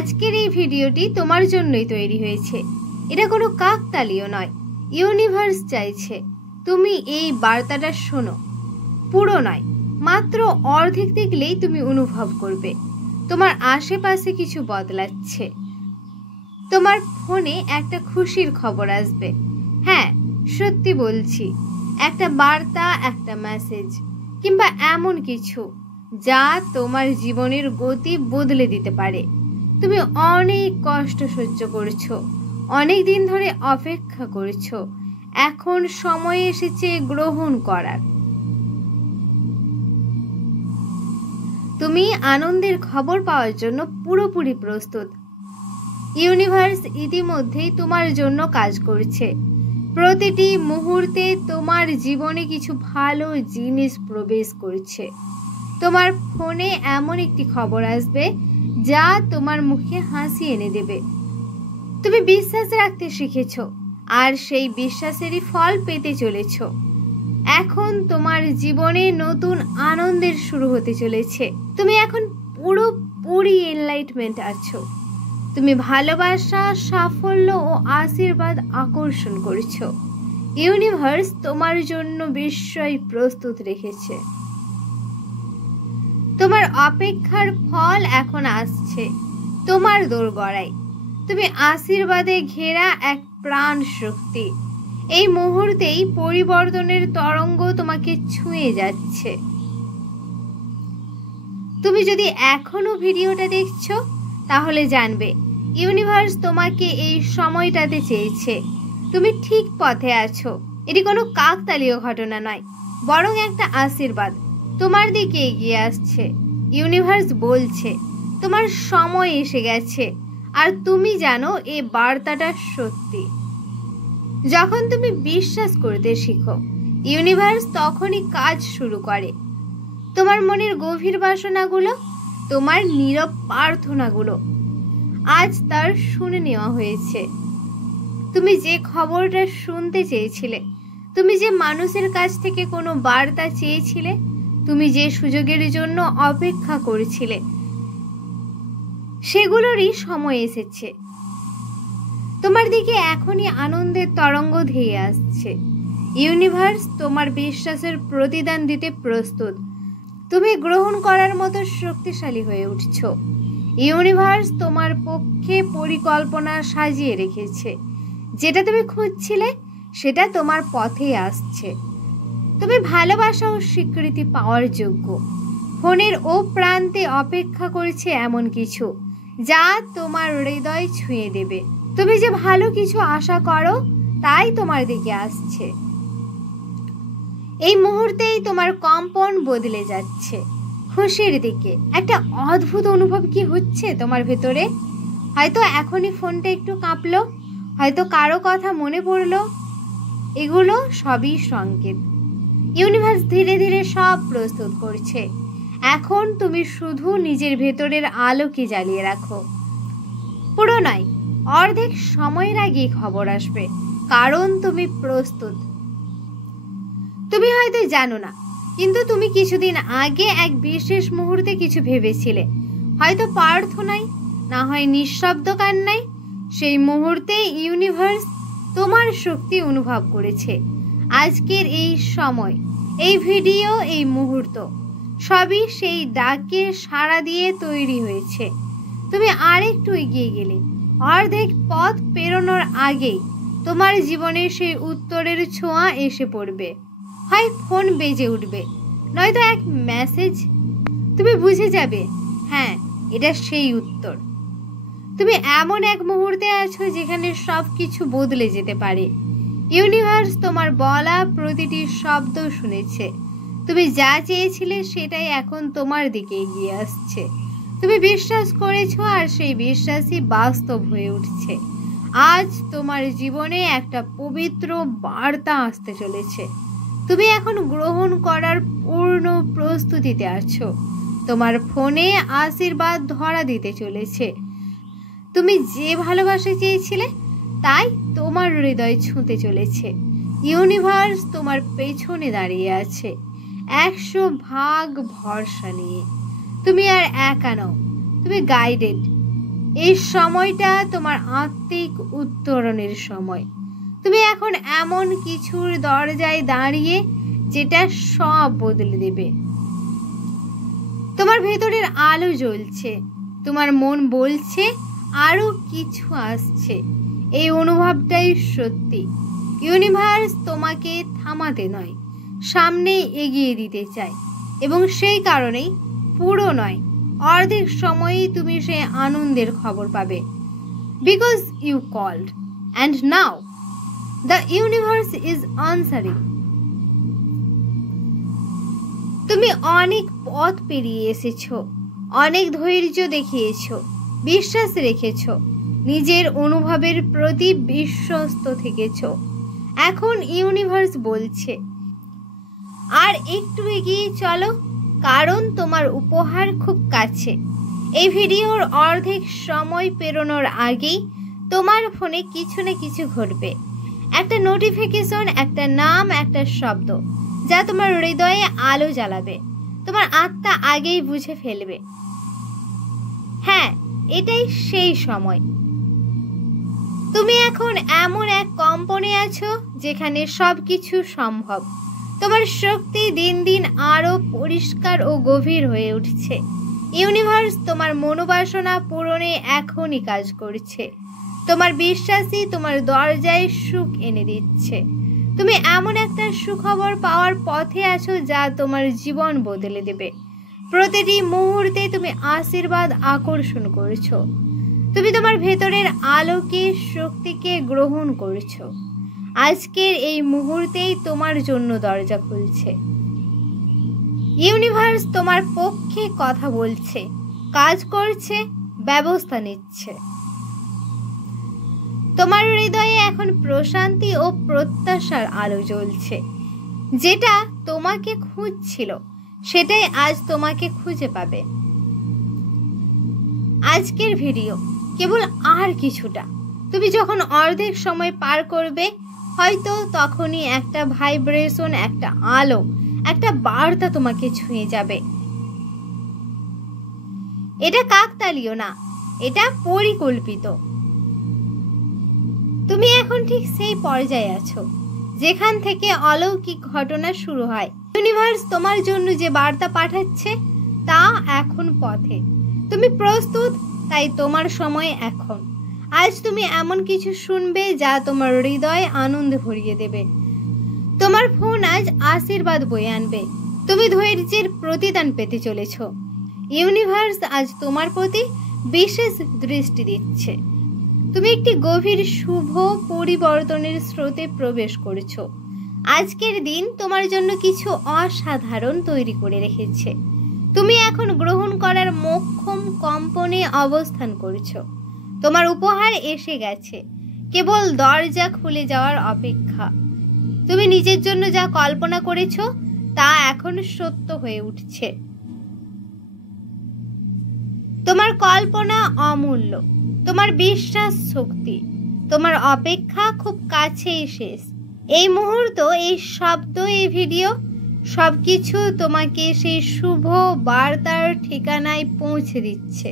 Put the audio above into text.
আজকের এই ভিডিওটি তোমার জন্যই তৈরি হয়েছে। এটা কোনো কাকতালীয় নয়, ইউনিভার্স চাইছে তুমি এই বার্তাটা শোনো। পুরো নয়, মাত্র অর্ধেক দেখলেই তুমি অনুভব করবে তোমার আশেপাশে কিছু বদলাচ্ছে। তোমার ফোনে একটা খুশির খবর আসবে। হ্যাঁ, সত্যি বলছি, একটা বার্তা, একটা মেসেজ কিংবা এমন কিছু যা তোমার জীবনের গতি বদলে দিতে পারে। তুমি অনেক কষ্ট সহ্য করছো, অনেক দিন ধরে অপেক্ষা করছো, এখন সময় এসেছে গ্রহণ করার। তুমি আনন্দের খবর পাওয়ার জন্য পুরোপুরি প্রস্তুত। ইউনিভার্স ইতিমধ্যেই তোমার জন্য কাজ করছে। প্রতিটি মুহূর্তে তোমার জীবনে কিছু ভালো জিনিস প্রবেশ করছে। তোমার ফোনে এমন একটি খবর আসবে যা তোমার মুখে হাসি এনে দেবে। তুমি বিশ্বাস রাখতে শিখেছো আর সেই বিশ্বাসেরই ফল পেতে চলেছো। এখন তোমার জীবনে নতুন আনন্দের শুরু হতে চলেছে। তুমি এখন পুরোপুরি এনলাইটমেন্ট আছো। তুমি ভালোবাসা, সাফল্য ও আশীর্বাদ আকর্ষণ করছো। ইউনিভার্স তোমার জন্য বিস্ময় প্রস্তুত রেখেছে। তোমার অপেক্ষার ফল এখন আসছে তোমার দোরগড়ায়। তুমি আশীর্বাদে ঘেরা এক প্রাণ শক্তি। এই মুহূর্তেই পরিবর্তনের তরঙ্গ তোমাকে ছুঁয়ে যাচ্ছে। তুমি যদি এখনো ভিডিওটা দেখছো তাহলে জানবে ইউনিভার্স তোমাকে এই সময়টাতে চেয়েছে। তুমি ঠিক পথে আছো। এটি কোনো কাকতালীয় ঘটনা নয়, বরং একটা আশীর্বাদ তোমার দিকে এগিয়ে আসছে। ইউনিভার্স বলছে তোমার সময় এসে গেছে, আর তুমি জানো এই বার্তাটা সত্যি। যখন তুমি বিশ্বাস করতে শিখো, ইউনিভার্স তখনই কাজ শুরু করে। তোমার মনের গভীর বাসনাগুলো, তোমার নীরব প্রার্থনাগুলো আজ তার শুনে নেওয়া হয়েছে। তুমি যে খবরটা শুনতে চেয়েছিলে, তুমি যে মানুষের কাছ থেকে কোনো বার্তা চেয়েছিলে, তুমি যে সুযোগের জন্য অপেক্ষা করেছিলে, সেগুলোরই সময় এসেছে। তোমার দিকে এখনই আনন্দের তরঙ্গ ধেয়ে আসছে। ইউনিভার্স তোমার বিশ্বাসের প্রতিদান দিতে প্রস্তুত। তুমি গ্রহণ করার মতো শক্তিশালী হয়ে উঠছো। ইউনিভার্স তোমার পক্ষে পরিকল্পনা সাজিয়ে রেখেছে। যেটা তুমি খুঁজছিলে সেটা তোমার পথে আসছে। তুমি ভালোবাসা ও স্বীকৃতি পাওয়ার যোগ্য। ফোনের ও প্রান্তে অপেক্ষা করছে এমন কিছু যা তোমার হৃদয় ছুঁয়ে দেবে। তুমি যে ভালো কিছু আশা করো তাই তোমার দিকে আসছে। এই মুহূর্তেই তোমার কম্পন বদলে যাচ্ছে খুশির দিকে। একটা অদ্ভুত অনুভব কি হচ্ছে তোমার ভেতরে। হয়তো এখনই ফোনটা একটু কাঁপলো, হয়তো কারো কথা মনে পড়লো। এগুলো সবই সংকেত। ইউনিভার্স ধীরে ধীরে সব প্রস্তুত করছে। এখন তুমি শুধু নিজের ভেতরের আলোকে জ্বালিয়ে রাখো। পুরো নয়, অর্ধেক সময়ের আগেই খবর আসবে, কারণ তুমি প্রস্তুত। তুমি হয়তো জানো না, কিন্তু তুমি কিছুদিন আগে এক বিশেষ মুহূর্তে কিছু ভেবেছিলে, হয়তো প্রার্থনায়, না হয় নিঃশব্দ কান্নায়। সেই মুহূর্তে ইউনিভার্স তোমার শক্তি অনুভব করেছে। আজকের এই সময়, এই ভিডিও, এই মুহূর্ত সবই সেই ডাকে সাড়া দিয়ে তৈরি হয়েছে। তুমি আরেকটু এগিয়ে গেলে, অর্ধেক পথ পেরোনোর আগেই তোমার জীবনে সেই উত্তরের ছোঁয়া এসে পড়বে। হয় ফোন বেজে উঠবে, নয়তো এক মেসেজ। তুমি বুঝে যাবে, হ্যাঁ, এটা সেই উত্তর। তুমি এমন এক মুহূর্তে আছো যেখানে সব কিছু বদলে যেতে পারে। ইউনিভার্স তোমার বলা প্রতিটি শব্দ শুনেছে। তুমি যা চেয়েছিলে সেটাই এখন তোমার দিকে এগিয়ে আসছে। তুমি বিশ্বাস করেছো, আর সেই বিশ্বাসই বাস্তব হয়ে উঠছে। আজ তোমার জীবনে একটা পবিত্র বার্তা আসতে চলেছে। তুমি এখন গ্রহণ করার পূর্ণ প্রস্তুতিতে আছো। তোমার ফোনে আশীর্বাদ ধরা দিতে চলেছে। তুমি যে ভালোবাসা চেয়েছিলে তাই তোমার হৃদয় ছুঁতে চলেছে। ইউনিভার্স তোমার পেছনে দাঁড়িয়ে আছে 100% ভরসা নিয়ে। তুমি আর একা নও, তুমি গাইডেড। এই সময়টা তোমার আত্মিক উত্তরণের সময়। তুমি এখন এমন কিছুর দরজায় দাঁড়িয়ে যেটা সব বদলে দেবে। তোমার ভেতরের আলো জ্বলছে, তোমার মন বলছে আরো কিছু আসছে। এই অনুভবটাই সত্যি। ইউনিভার্স তোমাকে থামাতে নয়, সামনে এগিয়ে দিতে চায়, এবং সেই কারণেই পুরো নয়, অর্ধেক সময়েই তুমি সেই আনন্দের খবর পাবে। Because you called and now the universe is answering. তুমি অনেক পথ পেরিয়ে এসেছো, অনেক ধৈর্য দেখিয়েছো, বিশ্বাস রেখেছো, নিজের অনুভবের প্রতি বিশ্বস্ত থেকেছো। এখন ইউনিভার্স বলছে আর একটু এগিয়ে চলো, কারণ তোমার উপহার খুব কাছে। এই ভিডিওর অর্ধেক সময় পেরোনোর আগেই তোমার ফোনে কিছু না কিছু ঘটবে। একটা নোটিফিকেশন, একটা নাম, একটা শব্দ যা তোমার হৃদয়ে আলো জ্বালাবে। তোমার আত্মা আগেই বুঝে ফেলবে, হ্যাঁ, এটাই সেই সময়। তুমি এখন এমন এক কম্পনে আছো যেখানে সবকিছু সম্ভব। তোমার শক্তি দিন দিন আরো পরিষ্কার ও গভীর হয়ে উঠছে। ইউনিভার্স তোমার মনোবাসনা পূরণে এখনই কাজ করছে। তোমার বিশ্বাসই তোমার দরজায় সুখ এনে দিচ্ছে। তুমি এমন একটা সুখবর পাওয়ার পথে আছো যা তোমার জীবন বদলে দেবে। প্রতিটি মুহূর্তে তুমি আশীর্বাদ আকর্ষণ করছো। তুমি তোমার ভেতরের আলোকে, শক্তিকে গ্রহণ করছো। আজকের এই মুহূর্তেই তোমার জন্য দরজা খুলছে। ইউনিভার্স তোমার পক্ষে কথা বলছে, কাজ করছে, ব্যবস্থা নিচ্ছে। তোমার হৃদয়ে এখন প্রশান্তি ও প্রত্যাশার আলো জ্বলছে। যেটা তোমাকে খুঁজছিল সেটাই আজ তোমাকে খুঁজে পাবে। আজকের ভিডিও কেবল আর কিছুটা। তুমি যখন অর্ধেক সময় পার করবে, হয়তো তখনই একটা ভাইব্রেশন, একটা আলো, একটা বার্তা তোমাকে ছুঁয়ে যাবে। এটা কাকতালীয় না, এটা পরিকল্পিত। তুমি এখন ঠিক সেই পর্যায়ে আছো যেখান থেকে অলৌকিক ঘটনা শুরু হয়। ইউনিভার্স তোমার জন্য যে বার্তা পাঠাচ্ছে তা এখন পথে। তুমি প্রস্তুত, তাই তোমার সময় এখন। আজ তুমি এমন কিছু শুনবে যা তোমার হৃদয় আনন্দে ভরিয়ে দেবে। তোমার ফোন আজ আশীর্বাদ বয়ে আনবে। তুমি ধৈর্যের প্রতিদান পেতে চলেছ। ইউনিভার্স আজ তোমার প্রতি বিশেষ দৃষ্টি দিচ্ছে। তুমি একটি গভীর শুভ পরিবর্তনের স্রোতে প্রবেশ করেছো। আজকের দিন তোমার জন্য কিছু অসাধারণ তৈরি করে রেখেছে। তুমি এখন গ্রহণ করার মোক্ষম কম্পনে অবস্থান করছো। তোমার উপহার এসে গেছে, কেবল দরজা খুলে যাওয়ার অপেক্ষা। তুমি নিজের জন্য যা কল্পনা করেছো তা এখন সত্য হয়ে উঠছে। তোমার কল্পনা অমূল্য, তোমার বিশ্বাস শক্তি, তোমার অপেক্ষা খুব কাছেই শেষ। এই মুহূর্ত, এই শব্দ, এই ভিডিও সবকিছু তোমাকে সেই শুভ বার্তার ঠিকানায় পৌঁছে দিচ্ছে।